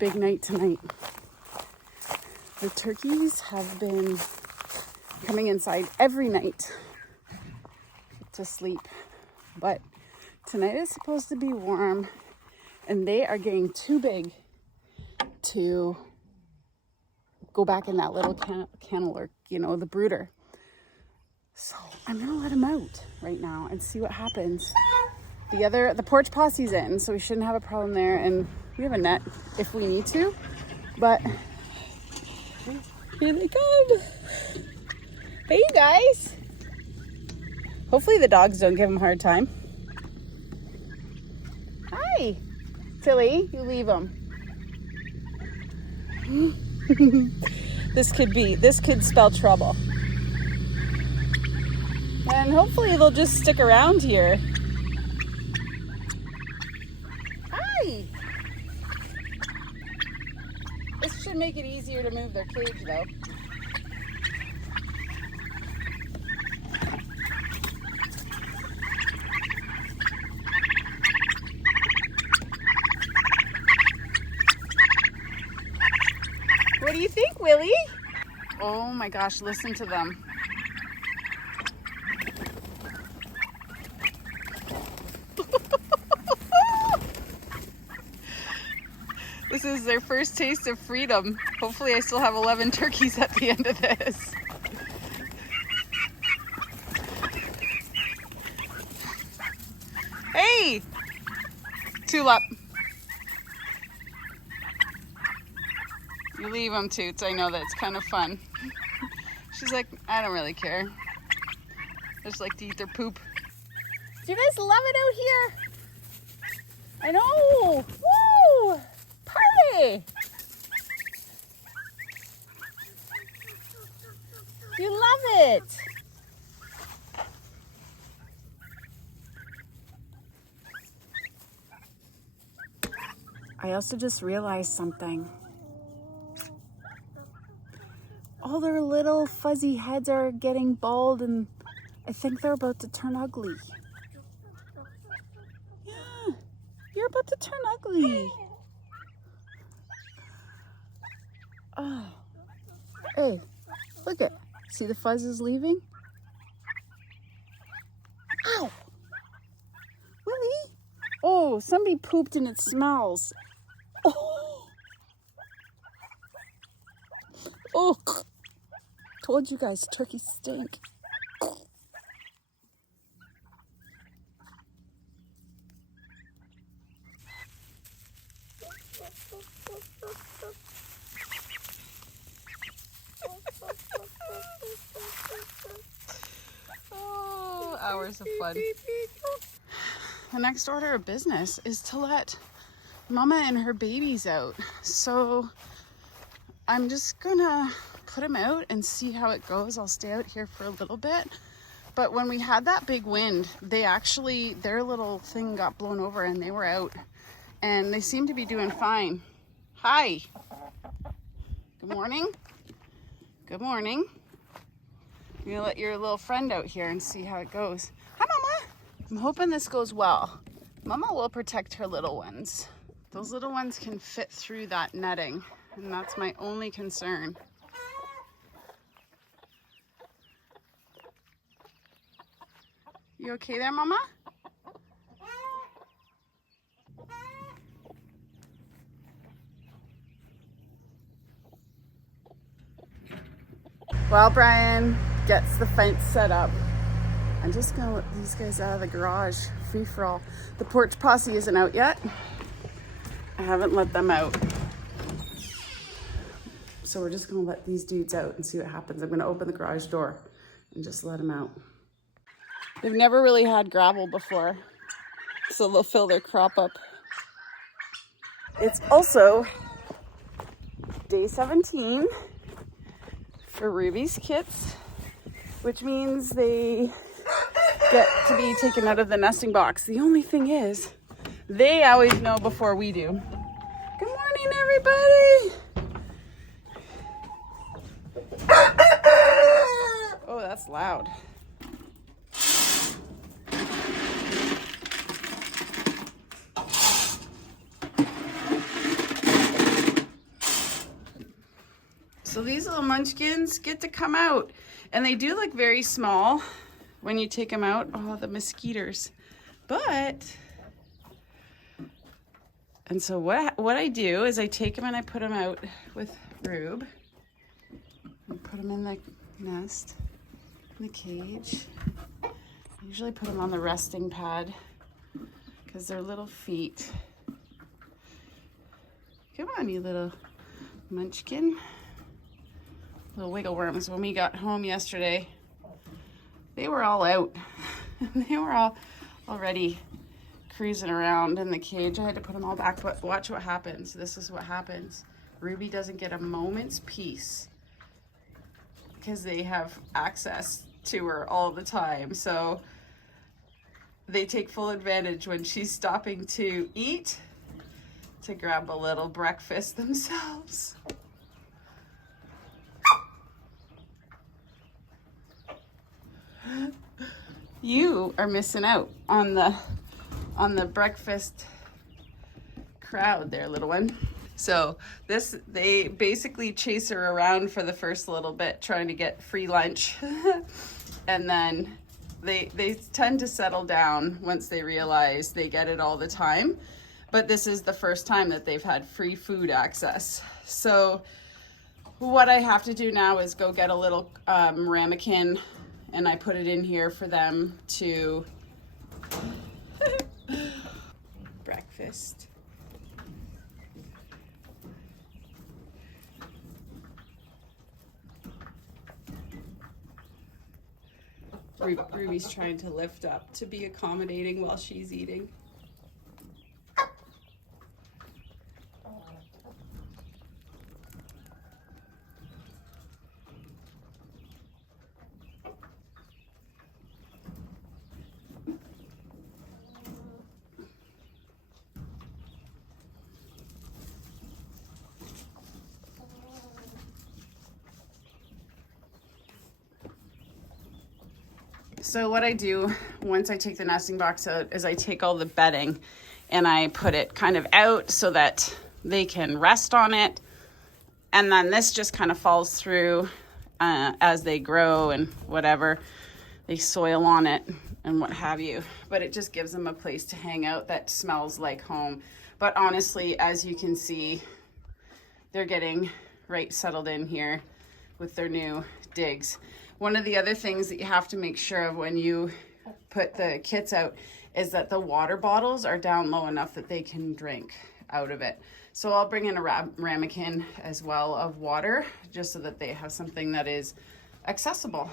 big night tonight. The turkeys have been coming inside every night to sleep, but tonight is supposed to be warm and they are getting too big to go back in that little kennel or, the brooder. So I'm gonna let them out right now and see what happens. The porch posse's in, so we shouldn't have a problem there, and we have a net if we need to, but here they come. Hey, you guys. Hopefully the dogs don't give them a hard time. Hi. Tilly, you leave them. This could spell trouble. And hopefully they'll just stick around here. Hi. This should make it easier to move their cage though. What do you think, Willie? Oh my gosh, listen to them. This is their first taste of freedom. Hopefully I still have 11 turkeys at the end of this. Hey! Tulip. You leave them, Toots. I know that's kind of fun. She's like, I don't really care. I just like to eat their poop. Do you guys love it out here? I know! Woo! Party! You love it! I also just realized something. All their little fuzzy heads are getting bald and I think they're about to turn ugly. Yeah, you're about to turn ugly. Oh, hey, look at, see the fuzz is leaving? Ow! Willie? Oh, somebody pooped and it smells. Oh! Oh! Told you guys, turkeys stink. Oh, hours of fun. The next order of business is to let Mama and her babies out. So I'm just gonna put them out and see how it goes. I'll stay out here for a little bit. But when we had that big wind, their little thing got blown over and they were out. And they seem to be doing fine. Hi. Good morning. Good morning. You're gonna let your little friend out here and see how it goes. Hi, Mama. I'm hoping this goes well. Mama will protect her little ones. Those little ones can fit through that netting, and that's my only concern. You okay there, Mama? While Brian gets the fence set up, I'm just gonna let these guys out of the garage, free for all. The porch posse isn't out yet. I haven't let them out. So we're just gonna let these dudes out and see what happens. I'm gonna open the garage door and just let them out. They've never really had gravel before, so they'll fill their crop up. It's also day 17 for Ruby's kits, which means they get to be taken out of the nesting box. The only thing is, they always know before we do. Good morning, everybody. Oh, that's loud. So these little munchkins get to come out, and they do look very small when you take them out. Oh, the mosquitoes. And so what I do is I take them and I put them out with Rube and put them in the nest, in the cage. I usually put them on the resting pad because their little feet. Come on, you little munchkin. Little wiggle worms. When we got home yesterday, they were all out. They were all already cruising around in the cage. I had to put them all back, but watch what happens. This is what happens. Ruby doesn't get a moment's peace because they have access to her all the time. So they take full advantage when she's stopping to eat to grab a little breakfast themselves. You are missing out on the breakfast crowd there, little one. So they basically chase her around for the first little bit, trying to get free lunch. And then they tend to settle down once they realize they get it all the time. But this is the first time that they've had free food access. So what I have to do now is go get a little ramekin, and I put it in here for them to breakfast. Ruby's trying to lift up to be accommodating while she's eating. So what I do once I take the nesting box out is I take all the bedding and I put it kind of out so that they can rest on it. And then this just kind of falls through as they grow and whatever. They soil on it and what have you. But it just gives them a place to hang out that smells like home. But honestly, as you can see, they're getting right settled in here with their new digs. One of the other things that you have to make sure of when you put the kits out is that the water bottles are down low enough that they can drink out of it. So I'll bring in a ramekin as well of water, just so that they have something that is accessible.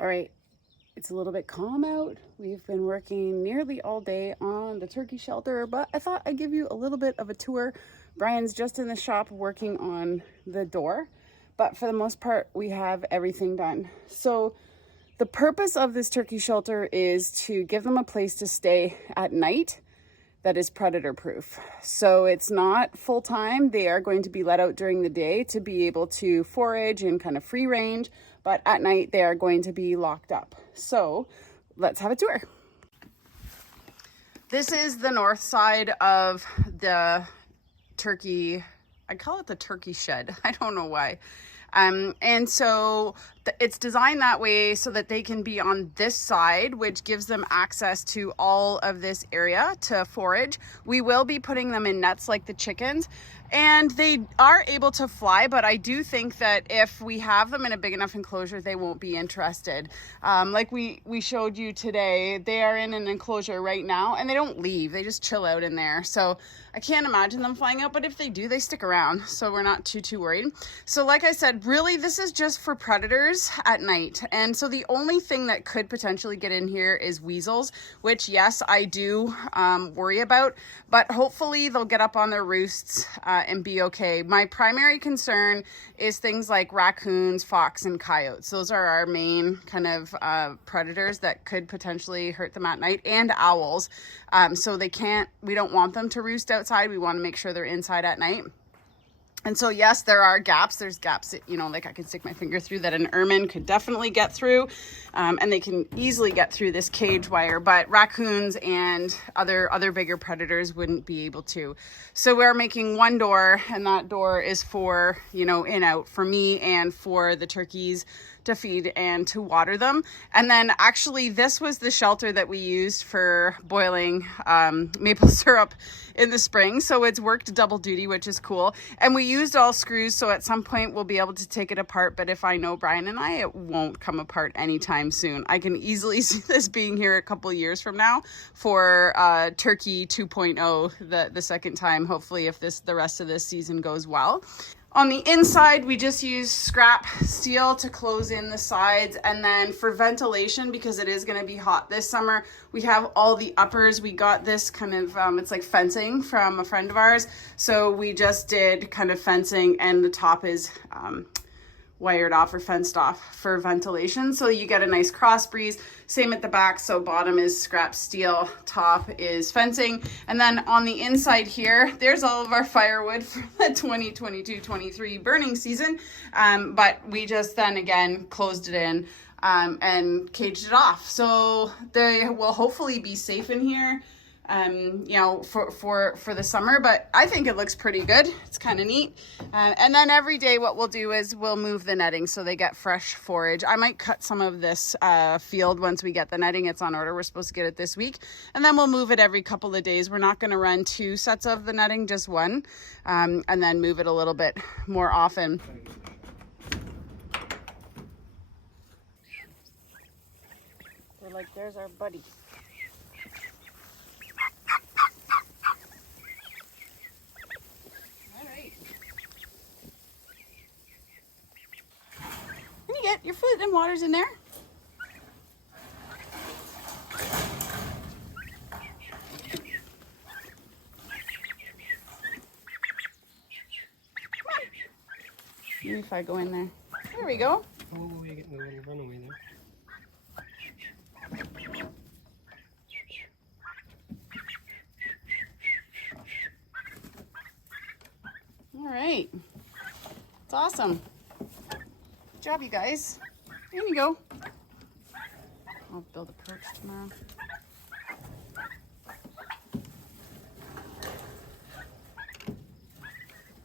All right, it's a little bit calm out. We've been working nearly all day on the turkey shelter, but I thought I'd give you a little bit of a tour. Brian's just in the shop working on the door, but for the most part, we have everything done. So the purpose of this turkey shelter is to give them a place to stay at night that is predator proof. So it's not full time. They are going to be let out during the day to be able to forage and kind of free range, but at night they are going to be locked up. So let's have a tour. This is the north side of the turkey, I call it the turkey shed. I don't know why. And so it's designed that way so that they can be on this side, which gives them access to all of this area to forage. We will be putting them in nets like the chickens, and they are able to fly, but I do think that if we have them in a big enough enclosure, they won't be interested. Like we showed you today, they are in an enclosure right now and they don't leave. They just chill out in there. So I can't imagine them flying out, but if they do, they stick around. So we're not too worried. So like I said, really, this is just for predators. roosters at night. And so the only thing that could potentially get in here is weasels, which yes, I do worry about, but hopefully they'll get up on their roosts and be okay. My primary concern is things like raccoons, fox, and coyotes. Those are our main kind of predators that could potentially hurt them at night, and owls. So we don't want them to roost outside. We want to make sure they're inside at night. And so, yes, there are gaps. There's gaps that, like I can stick my finger through that an ermine could definitely get through. And they can easily get through this cage wire, but raccoons and other bigger predators wouldn't be able to. So we're making one door, and that door is for, in out for me and for the turkeys to feed and to water them. And then actually this was the shelter that we used for boiling maple syrup in the spring. So it's worked double duty, which is cool. And we used all screws. So at some point we'll be able to take it apart. But if I know Brian and I, it won't come apart anytime soon. I can easily see this being here a couple years from now for Turkey 2.0, the second time, hopefully, if the rest of this season goes well. On the inside, we just use scrap steel to close in the sides. And then for ventilation, because it is going to be hot this summer, we have all the uppers. We got this kind of, it's like fencing from a friend of ours. So we just did kind of fencing, and the top is wired off or fenced off for ventilation. So you get a nice cross breeze. Same at the back. So bottom is scrap steel, top is fencing. And then on the inside here, there's all of our firewood for the 2022-23 burning season. But we just then again closed it in and caged it off. So they will hopefully be safe in here. For the summer, but I think it looks pretty good. It's kind of neat. And then every day what we'll do is we'll move the netting so they get fresh forage. I might cut some of this field once we get the netting. It's on order. We're supposed to get it this week. And then we'll move it every couple of days. We're not going to run 2 sets of the netting, just one, and then move it a little bit more often. They're like, there's our buddy. Get your food and water's in there. Maybe if I go in there. There we go. Oh, you're getting a little runaway there. All right. It's awesome. Good job, you guys. There you go. I'll build a perch tomorrow.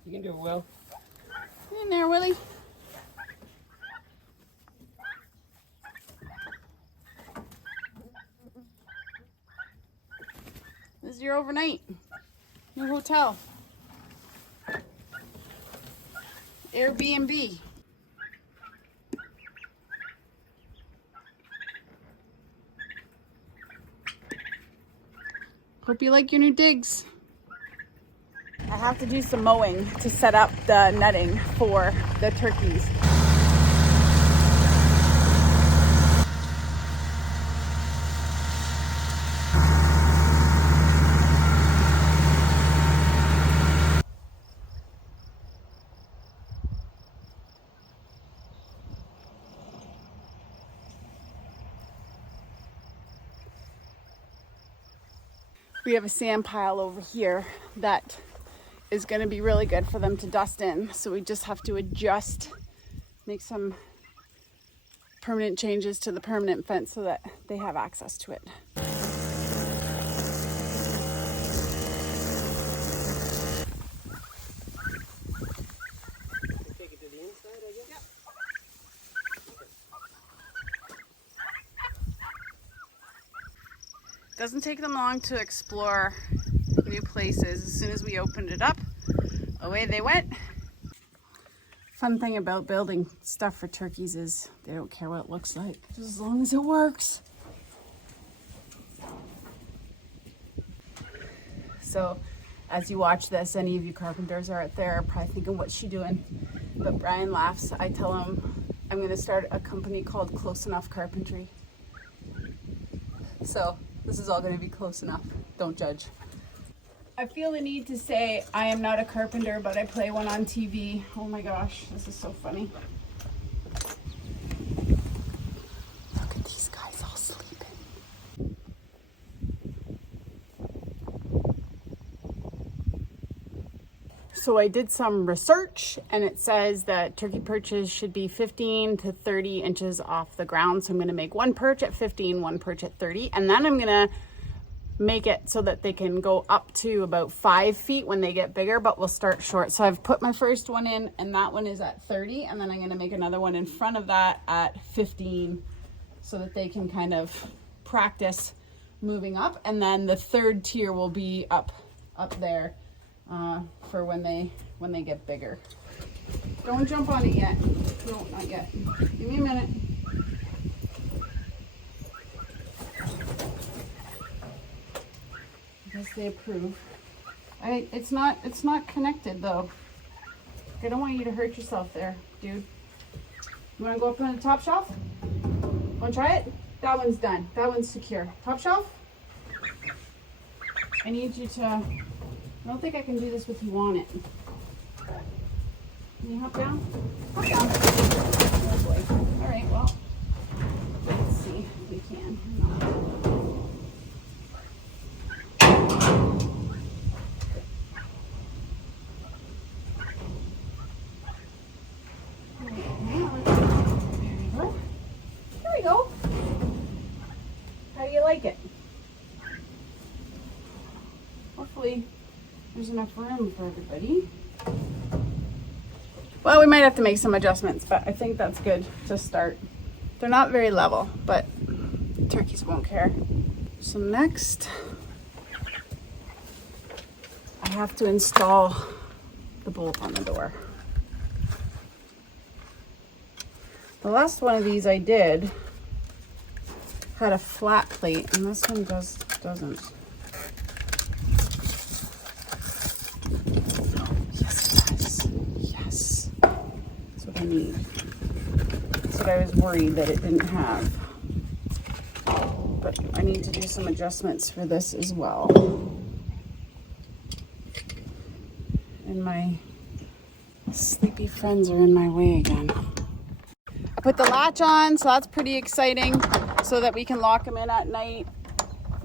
You can do it well. Get in there, Willie. This is your overnight. Your hotel. Airbnb. Hope you like your new digs. I have to do some mowing to set up the netting for the turkeys. We have a sand pile over here that is going to be really good for them to dust in. So we just have to adjust, make some permanent changes to the permanent fence so that they have access to it. Take it to the inside, I guess? Yep. Doesn't take them long to explore new places. As soon as we opened it up, away they went. Fun thing about building stuff for turkeys is they don't care what it looks like, just as long as it works. So as you watch this, any of you carpenters are out there probably thinking, what's she doing? But Brian laughs. I tell him, I'm gonna start a company called Close Enough Carpentry. So this is all gonna be close enough. Don't judge. I feel the need to say I am not a carpenter, but I play one on TV. Oh my gosh, this is so funny. Look at these guys all sleeping. So I did some research and it says that turkey perches should be 15 to 30 inches off the ground. So I'm gonna make one perch at 15, one perch at 30, and then I'm gonna make it so that they can go up to about 5 feet when they get bigger, but we'll start short. So I've put my first one in and that one is at 30, and then I'm gonna make another one in front of that at 15 so that they can kind of practice moving up. And then the third tier will be up there for when they get bigger. Don't jump on it yet. No, not yet. Give me a minute. I guess they approve. It's not connected though. I don't want you to hurt yourself there, dude. You want to go up on the top shelf? Want to try it? That one's done. That one's secure. Top shelf? I need you to... I don't think I can do this if you want it. Can you hop down? Hop down. Oh boy. All right, well, let's see if we can. There we go. How do you like it? Hopefully there's enough room for everybody. Well, we might have to make some adjustments, but I think that's good to start. They're not very level, but turkeys won't care. So next, I have to install the bolt on the door. The last one of these I did had a flat plate, and this one doesn't. I need. That's what I was worried that it didn't have. But I need to do some adjustments for this as well. And my sleepy friends are in my way again. I put the latch on, so that's pretty exciting, so that we can lock them in at night.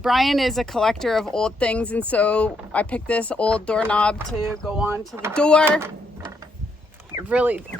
Brian is a collector of old things, and so I picked this old doorknob to go on to the door.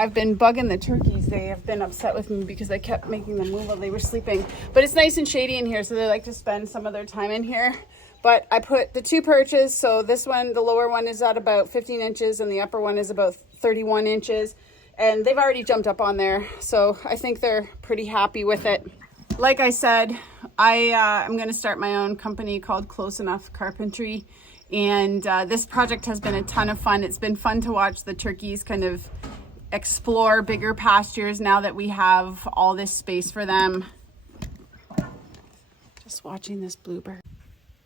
I've been bugging the turkeys. They have been upset with me because I kept making them move while they were sleeping. But it's nice and shady in here, so they like to spend some of their time in here. But I put the two perches, so this one, the lower one is at about 15 inches and the upper one is about 31 inches. And they've already jumped up on there, so I think they're pretty happy with it. Like I said, I'm going to start my own company called Close Enough Carpentry. And this project has been a ton of fun. It's been fun to watch the turkeys kind of explore bigger pastures now that we have all this space for them. Just watching this bluebird.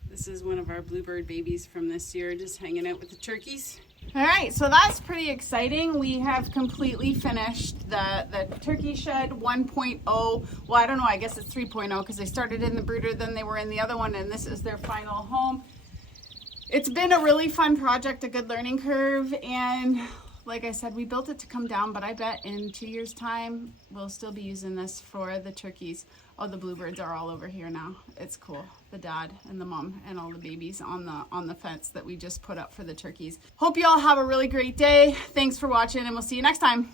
This is one of our bluebird babies from this year, just hanging out with the turkeys. All right, so that's pretty exciting. We have completely finished the turkey shed 1.0. Well, I don't know, I guess it's 3.0 because they started in the brooder, then they were in the other one, and this is their final home. It's been a really fun project, a good learning curve, and like I said, we built it to come down, but I bet in 2 years' time, we'll still be using this for the turkeys. Oh, the bluebirds are all over here now. It's cool. The dad and the mom and all the babies on the fence that we just put up for the turkeys. Hope you all have a really great day. Thanks for watching, and we'll see you next time.